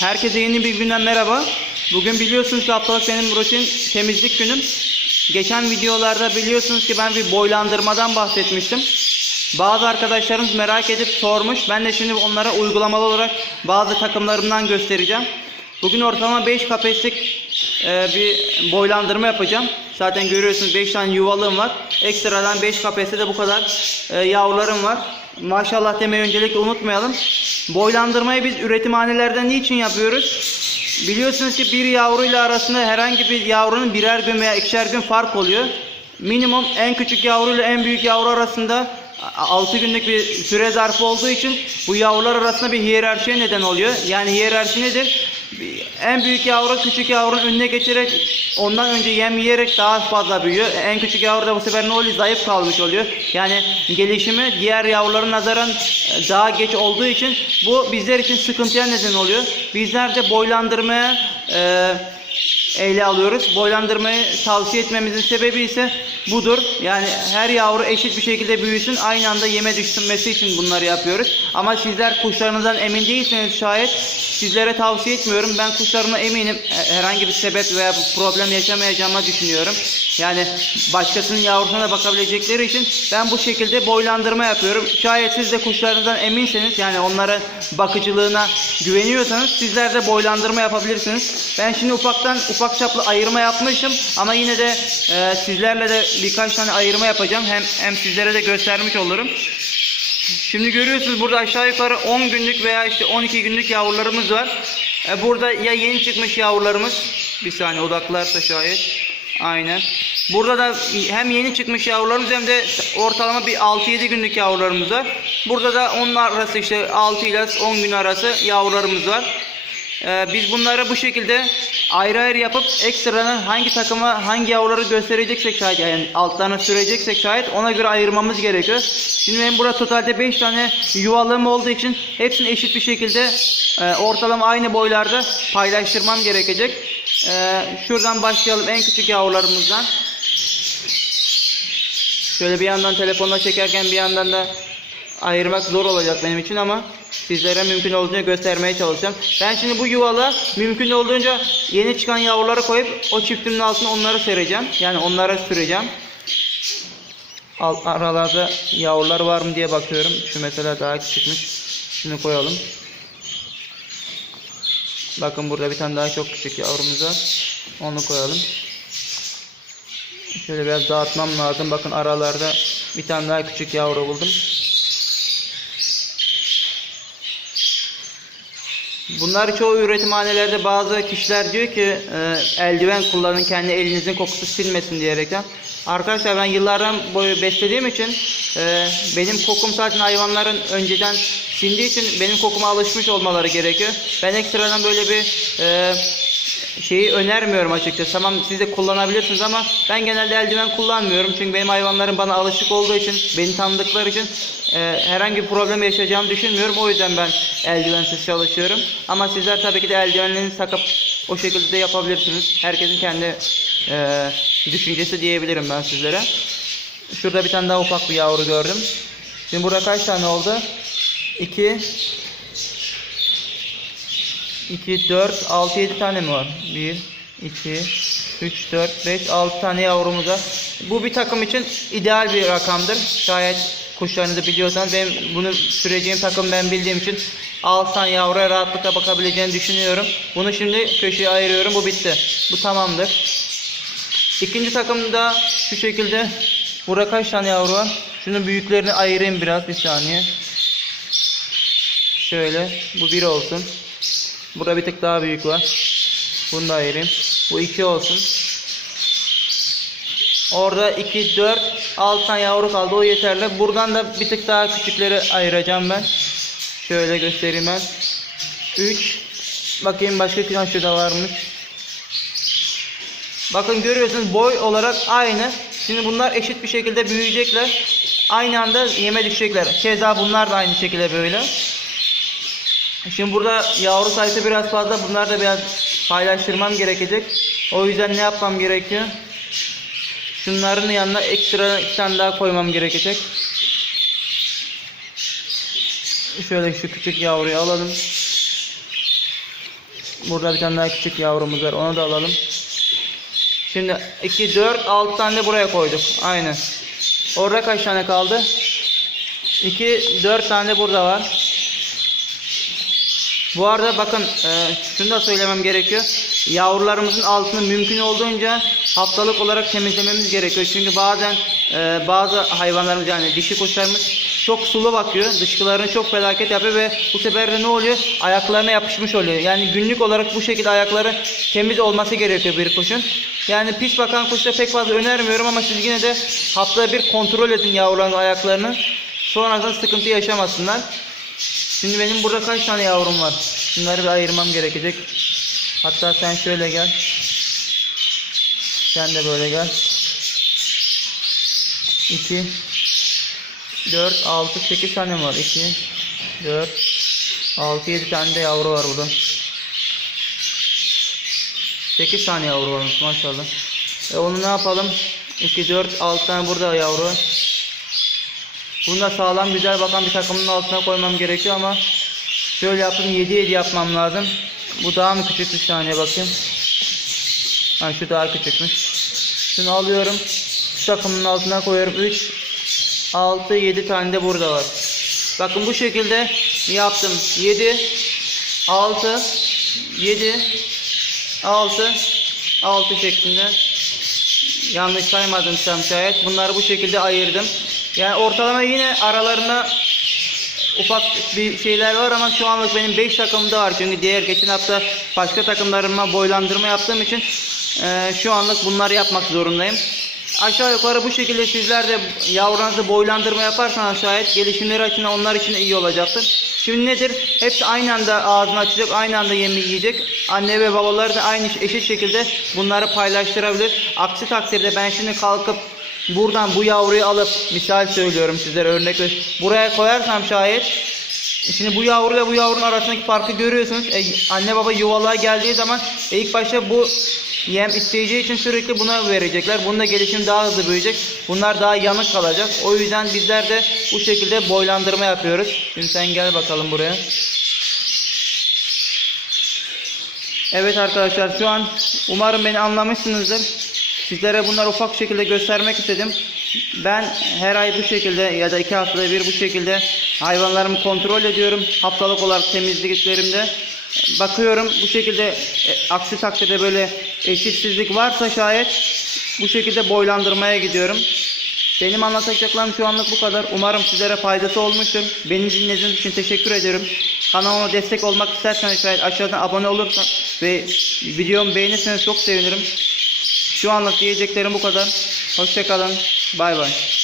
Herkese yeni bir günden merhaba. Bugün biliyorsunuz ki haftalık benim rutin temizlik günüm. Geçen videolarda biliyorsunuz ki ben bir boylandırmadan bahsetmiştim. Bazı arkadaşlarımız merak edip sormuş. Ben de şimdi onlara uygulamalı olarak bazı takımlarımdan göstereceğim. Bugün ortalama 5 kafeslik e, bir boylandırma yapacağım. Zaten görüyorsunuz 5 tane yuvalığım var. Ekstradan 5 kafeste de bu kadar e, yavrularım var. Maşallah demeyi öncelikle unutmayalım. Boylandırmayı biz üretimhanelerden niçin yapıyoruz? Biliyorsunuz ki bir yavruyla arasında herhangi bir yavrunun birer gün veya ikişer gün fark oluyor. Minimum en küçük yavruyla en büyük yavru arasında 6 günlük bir süre zarfı olduğu için bu yavrular arasında bir hiyerarşiye neden oluyor. Yani hiyerarşi nedir? En büyük yavru küçük yavrunun önüne geçerek ondan önce yem yiyerek daha fazla büyüyor. En küçük yavru da bu sefer ne oluyor? Zayıf kalmış oluyor. Yani gelişimi diğer yavruların nazaran e, daha geç olduğu için bu bizler için sıkıntıya neden oluyor. Bizler de boylandırmaya e, ele alıyoruz. Boylandırmayı tavsiye etmemizin sebebi ise budur. Yani her yavru eşit bir şekilde büyüsün, aynı anda yeme düşünmesi için bunları yapıyoruz. Ama sizler kuşlarınızdan emin değilseniz şayet sizlere tavsiye etmiyorum. Ben kuşlarıma eminim. Herhangi bir sebep veya bir problem yaşamayacağımı düşünüyorum. Yani başkasının yavrusuna da bakabilecekleri için ben bu şekilde boylandırma yapıyorum. Şayet siz de kuşlarınızdan eminseniz yani onların bakıcılığına güveniyorsanız sizler de boylandırma yapabilirsiniz. Ben şimdi ufaktan ufak çaplı ayırma yapmışım ama yine de e, sizlerle de birkaç tane ayırma yapacağım. Hem hem sizlere de göstermiş olurum. Şimdi görüyorsunuz burada aşağı yukarı 10 günlük veya işte 12 günlük yavrularımız var. E, burada ya yeni çıkmış yavrularımız. Bir saniye odaklarsa şayet. Aynen. Burada da hem yeni çıkmış yavrularımız hem de ortalama bir 6-7 günlük yavrularımız var. Burada da onlar arası işte 6 ile 10 gün arası yavrularımız var. Ee, biz bunları bu şekilde ayrı ayrı yapıp ekstradan hangi takıma hangi yavruları göstereceksek şayet yani altlarına süreceksek şayet ona göre ayırmamız gerekiyor. Şimdi benim burada totalde 5 tane yuvalığım olduğu için hepsini eşit bir şekilde e, ortalama aynı boylarda paylaştırmam gerekecek. E, şuradan başlayalım en küçük yavrularımızdan. Şöyle bir yandan telefonla çekerken bir yandan da ayırmak zor olacak benim için ama sizlere mümkün olduğunca göstermeye çalışacağım. Ben şimdi bu yuvala mümkün olduğunca yeni çıkan yavruları koyup o çiftimin altına onları sereceğim. Yani onlara süreceğim. Alt aralarda yavrular var mı diye bakıyorum. Şu mesela daha küçükmüş. Şunu koyalım. Bakın burada bir tane daha çok küçük yavrumuz var. Onu koyalım. Şöyle biraz dağıtmam lazım. Bakın aralarda bir tane daha küçük yavru buldum. Bunlar çoğu üretimhanelerde bazı kişiler diyor ki e, eldiven kullanın kendi elinizin kokusu silmesin diyerekten. Arkadaşlar ben yıllardan boyu beslediğim için e, benim kokum zaten hayvanların önceden sindiği için benim kokuma alışmış olmaları gerekiyor. Ben ekstradan böyle bir e, şeyi önermiyorum açıkçası. Tamam siz de kullanabilirsiniz ama ben genelde eldiven kullanmıyorum. Çünkü benim hayvanlarım bana alışık olduğu için, beni tanıdıkları için e, herhangi bir problem yaşayacağımı düşünmüyorum. O yüzden ben eldivensiz çalışıyorum. Ama sizler tabii ki de eldivenlerinizi takıp o şekilde de yapabilirsiniz. Herkesin kendi e, düşüncesi diyebilirim ben sizlere. Şurada bir tane daha ufak bir yavru gördüm. Şimdi burada kaç tane oldu? 2 2, 4, 6, 7 tane mi var? 1, 2, 3, 4, 5, 6 tane yavrumuz. Bu bir takım için ideal bir rakamdır. Şayet kuşlarınızı biliyorsanız benim bunu süreceğim takım ben bildiğim için 6 tane yavruya rahatlıkla bakabileceğini düşünüyorum. Bunu şimdi köşeye ayırıyorum. Bu bitti. Bu tamamdır. İkinci takımda şu şekilde burada kaç tane yavru var? Şunun büyüklerini ayırayım biraz bir saniye. Şöyle bu bir olsun. Burada bir tık daha büyük var. Bunu da ayırayım. Bu iki olsun. Orada 2, 4, 6 tane yavru kaldı. O yeterli. Buradan da bir tık daha küçükleri ayıracağım ben. Şöyle göstereyim ben. 3. Bakayım başka bir tane şurada varmış. Bakın görüyorsunuz boy olarak aynı. Şimdi bunlar eşit bir şekilde büyüyecekler. Aynı anda yeme düşecekler. Keza bunlar da aynı şekilde böyle. Şimdi burada yavru sayısı biraz fazla. Bunlar da biraz paylaştırmam gerekecek. O yüzden ne yapmam gerekiyor? Şunların yanına ekstra iki tane daha koymam gerekecek. Şöyle şu küçük yavruyu alalım. Burada bir tane daha küçük yavrumuz var. Onu da alalım. Şimdi 2, 4, 6 tane buraya koyduk. Aynen. Orada kaç tane kaldı? 2, 4 tane burada var. Bu arada bakın e, şunu da söylemem gerekiyor. Yavrularımızın altını mümkün olduğunca haftalık olarak temizlememiz gerekiyor. Çünkü bazen e, bazı hayvanlarımız yani dişi kuşlarımız çok sulu bakıyor. Dışkılarını çok felaket yapıyor ve bu sefer de ne oluyor? Ayaklarına yapışmış oluyor. Yani günlük olarak bu şekilde ayakları temiz olması gerekiyor bir kuşun. Yani pis bakan kuşta pek fazla önermiyorum ama siz yine de haftada bir kontrol edin yavruların ayaklarını. Sonradan sıkıntı yaşamasınlar. Şimdi benim burada kaç tane yavrum var? Bunları bir ayırmam gerekecek. Hatta sen şöyle gel. Sen de böyle gel. 2 4 6 8 tane var. 2 4 6 7 tane de yavru var burada. 8 tane yavru varmış maşallah. E onu ne yapalım? 2 4 6 tane burada yavru. Bunu da sağlam güzel bakan bir takımın altına koymam gerekiyor ama şöyle yaptım 7 7 yapmam lazım. Bu daha mı küçük bir saniye bakayım. Ha şu daha küçükmüş. Şunu alıyorum. Şu takımın altına koyuyorum. 3 6 7 tane de burada var. Bakın bu şekilde yaptım. 7 6 7 6 6 şeklinde yanlış saymadım sen şayet. Bunları bu şekilde ayırdım. Yani ortalama yine aralarında ufak bir şeyler var ama şu anlık benim 5 takımda var. Çünkü diğer geçen hafta başka takımlarıma boylandırma yaptığım için eee, şu anlık bunları yapmak zorundayım. Aşağı yukarı bu şekilde sizler de yavrularınızı boylandırma yaparsanız şayet gelişimleri açısından onlar için iyi olacaktır. Şimdi nedir? Hepsi aynı anda ağzını açacak, aynı anda yemeği yiyecek. Anne ve babalar da aynı eşit şekilde bunları paylaştırabilir. Aksi takdirde ben şimdi kalkıp buradan bu yavruyu alıp misal söylüyorum sizlere örnek ver. Buraya koyarsam şayet Şimdi bu yavru ve bu yavrunun arasındaki farkı görüyorsunuz. E, anne baba yuvalığa geldiği zaman e, ilk başta bu yem isteyeceği için sürekli buna verecekler. Bunun gelişim daha hızlı büyüyecek. Bunlar daha yanık kalacak. O yüzden bizler de bu şekilde boylandırma yapıyoruz. Şimdi sen gel bakalım buraya. Evet arkadaşlar şu an umarım beni anlamışsınızdır. Sizlere bunları ufak şekilde göstermek istedim. Ben her ay bu şekilde ya da iki haftada bir bu şekilde hayvanlarımı kontrol ediyorum. Haftalık olarak temizliklerimde. Bakıyorum bu şekilde e, aksi takdirde böyle eşitsizlik varsa şayet bu şekilde boylandırmaya gidiyorum. Benim anlatacaklarım şu anlık bu kadar. Umarım sizlere faydası olmuştur. Beni dinlediğiniz için teşekkür ederim. Kanalıma destek olmak isterseniz şayet aşağıdan abone olursanız ve videomu beğenirseniz çok sevinirim. Şu anlık diyeceklerim bu kadar. Hoşçakalın. Bay bay.